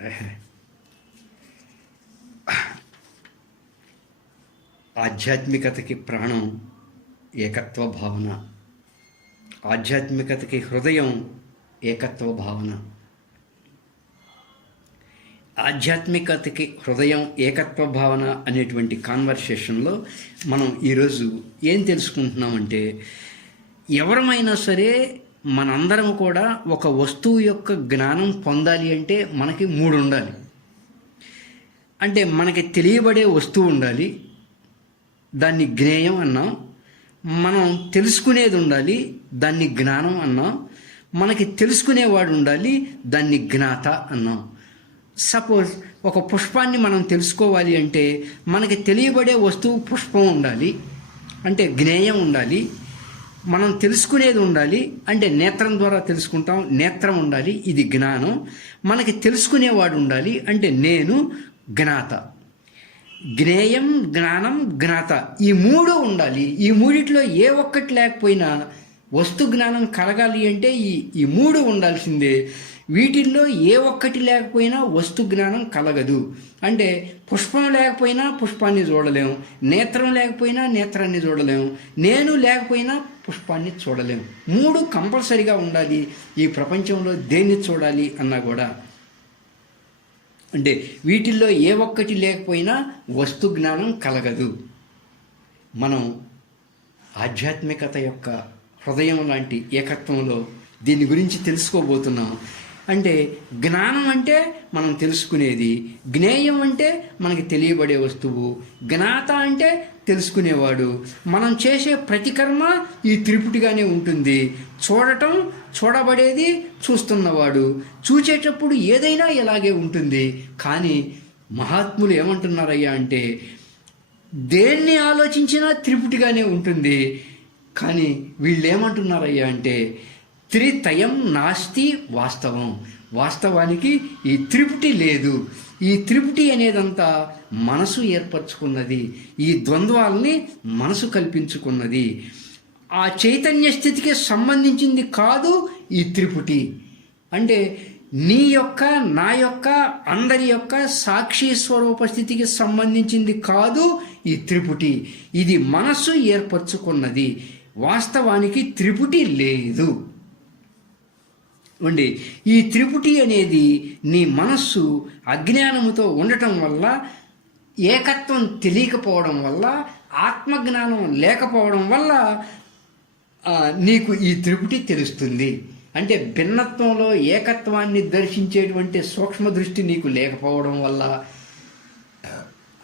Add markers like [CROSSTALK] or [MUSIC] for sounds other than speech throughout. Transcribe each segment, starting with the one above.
[LAUGHS] ఆధ్యాత్మికతకి ప్రాణం ఏకత్వ భావన. ఆధ్యాత్మికతకి హృదయం ఏకత్వ భావన. ఆధ్యాత్మికతకి హృదయం ఏకత్వ భావన అనేటువంటి కాన్వర్సేషన్లో మనం ఈరోజు ఏం తెలుసుకుంటున్నామంటే ఎవరమైనా సరే మనందరం కూడా ఒక వస్తువు యొక్క జ్ఞానం పొందాలి అంటే మనకి మూడు ఉండాలి అంటే మనకి తెలియబడే వస్తువు ఉండాలి. దాన్ని జ్ఞేయం అన్నాం. మనం తెలుసుకునేది ఉండాలి. దాన్ని జ్ఞానం అన్నాం. మనకి తెలుసుకునేవాడు ఉండాలి. దాన్ని జ్ఞాత అన్నాం. సపోజ్ ఒక పుష్పాన్ని మనం తెలుసుకోవాలి అంటే మనకి తెలియబడే వస్తువు పుష్పం ఉండాలి. అంటే జ్ఞేయం ఉండాలి. మనం తెలుసుకునేది ఉండాలి అంటే నేత్రం ద్వారా తెలుసుకుంటాం నేత్రం ఉండాలి ఇది జ్ఞానం. మనకి తెలుసుకునేవాడు ఉండాలి అంటే నేను జ్ఞాత. జ్ఞేయం జ్ఞానం జ్ఞాత. ఈ మూడు ఉండాలి. ఈ మూడిట్లో ఏ ఒక్కటి లేకపోయినా వస్తు జ్ఞానం కలగాలి అంటే ఈ ఈ మూడు ఉండాల్సిందే. వీటిల్లో ఏ ఒక్కటి లేకపోయినా వస్తు జ్ఞానం కలగదు. అంటే పుష్పం లేకపోయినా పుష్పాన్ని చూడలేము నేత్రం లేకపోయినా నేత్రాన్ని చూడలేము నేను లేకపోయినా పుష్పాన్ని చూడలేము మూడు కంపల్సరిగా ఉండాలి. ఈ ప్రపంచంలో దేన్ని చూడాలి అన్నా కూడా. అంటే వీటిల్లో ఏ ఒక్కటి లేకపోయినా వస్తు జ్ఞానం కలగదు. మనం ఆధ్యాత్మికత యొక్క హృదయం లాంటి ఏకత్వంలో దీని గురించి తెలుసుకోబోతున్నాం. అంటే జ్ఞానం అంటే మనం తెలుసుకునేది జ్ఞేయం అంటే మనకి తెలియబడే వస్తువు జ్ఞాత అంటే తెలుసుకునేవాడు. మనం చేసే ప్రతి కర్మ ఈ త్రిపుటిగానే ఉంటుంది. చూడటం చూడబడేది చూస్తున్నవాడు. చూచేటప్పుడు ఏదైనా ఇలాగే ఉంటుంది. కానీ మహాత్ములు ఏమంటున్నారయ్యా అంటే దేన్ని ఆలోచించినా త్రిపుటిగానే ఉంటుంది. కానీ వీళ్ళు ఏమంటున్నారయ్యా అంటే త్రితయం నాస్తి వాస్తవం. వాస్తవానికి ఈ త్రిపుటి లేదు. ఈ త్రిపుటి అనేదంతా మనసు ఏర్పరచుకున్నది. ఈ ద్వంద్వాలని మనసు కల్పించుకున్నది. ఆ చైతన్య స్థితికి సంబంధించింది కాదు ఈ త్రిపుటి. అంటే నీ యొక్క నా యొక్క అందరి యొక్క సాక్షి స్వరూప స్థితికి సంబంధించింది కాదు ఈ త్రిపుటి. ఇది మనస్సు ఏర్పరచుకున్నది. వాస్తవానికి త్రిపుటి లేదు. ఉండి ఈ త్రిపుటి అనేది నీ మనస్సు అజ్ఞానముతో ఉండటం వల్ల ఏకత్వం తెలియకపోవడం వల్ల ఆత్మజ్ఞానం లేకపోవడం వల్ల నీకు ఈ త్రిపుటి తెలుస్తుంది. అంటే భిన్నత్వంలో ఏకత్వాన్ని దర్శించేటువంటి సూక్ష్మ దృష్టి నీకు లేకపోవడం వల్ల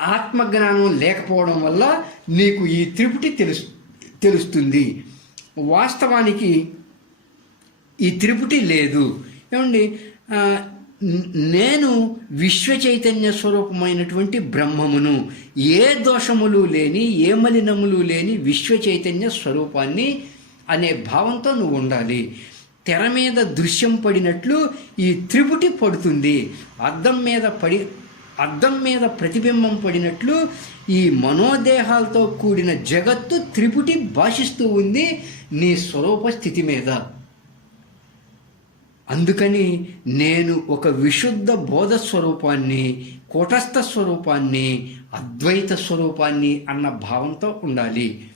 ఆత్మజ్ఞానం లేకపోవడం వల్ల నీకు ఈ త్రిపుటి తెలుసు తెలుస్తుంది. వాస్తవానికి ఈ త్రిపుటి లేదు. ఏమండి? నేను విశ్వ చైతన్య స్వరూపమైనటువంటి బ్రహ్మమును ఏ దోషములు లేని ఏ మలినములు లేని విశ్వ చైతన్య స్వరూపాన్ని అనే భావంతో నువ్వు ఉండాలి. తెర మీద దృశ్యం పడినట్లు ఈ త్రిపుటి పడుతుంది. అద్దం మీద పడి అద్దం మీద ప్రతిబింబం పడినట్లు ఈ మనోదేహాలతో కూడిన జగత్తు త్రిపుటి భాషిస్తూ ఉంది నీ స్వరూప స్థితి మీద. అందుకని నేను ఒక విశుద్ధ బోధ స్వరూపాన్ని కూటస్థ స్వరూపాన్ని అద్వైత స్వరూపాన్ని అన్న భావంతో ఉండాలి.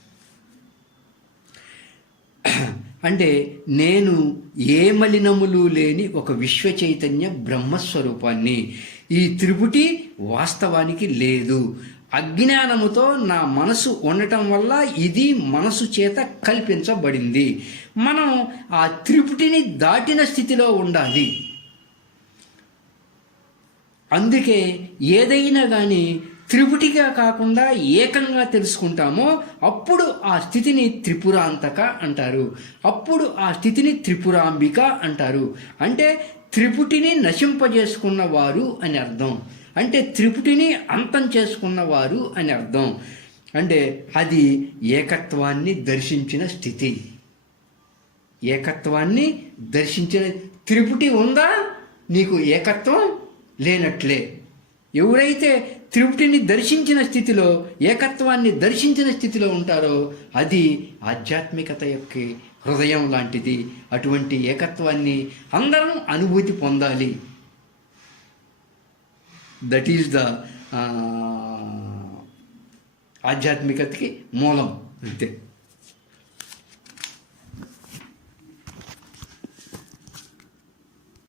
[CLEARS THROAT] అంటే నేను ఏ మలినములు లేని ఒక విశ్వ చైతన్య బ్రహ్మస్వరూపాన్ని. ఈ త్రిపుటి వాస్తవానికి లేదు. అజ్ఞానముతో నా మనసు ఉండటం వల్ల ఇది మనసు చేత కల్పించబడింది. మనం ఆ త్రిపుటిని దాటిన స్థితిలో ఉండాలి. అందుకే ఏదైనా కానీ త్రిపుటిగా కాకుండా ఏకంగా తెలుసుకుంటామో అప్పుడు ఆ స్థితిని త్రిపురాంతక అంటారు. అప్పుడు ఆ స్థితిని త్రిపురాంబిక అంటారు. అంటే త్రిపుటిని నశింపజేసుకున్న వారు అని అర్థం. అంటే త్రిపుటిని అంతం చేసుకున్నవారు అని అర్థం. అంటే అది ఏకత్వాన్ని దర్శించిన స్థితి. ఏకత్వాన్ని దర్శించిన త్రిపుటి ఉందా? నీకు ఏకత్వం లేనట్లే. ఎవరైతే త్రిపుటిని దర్శించిన స్థితిలో ఏకత్వాన్ని దర్శించిన స్థితిలో ఉంటారో అది ఆధ్యాత్మికత యొక్క హృదయం లాంటిది. అటువంటి ఏకత్వాన్ని అందరం అనుభూతి పొందాలి. దట్ ఈజ్ ద ఆధ్యాత్మికతకి మూలం అంతే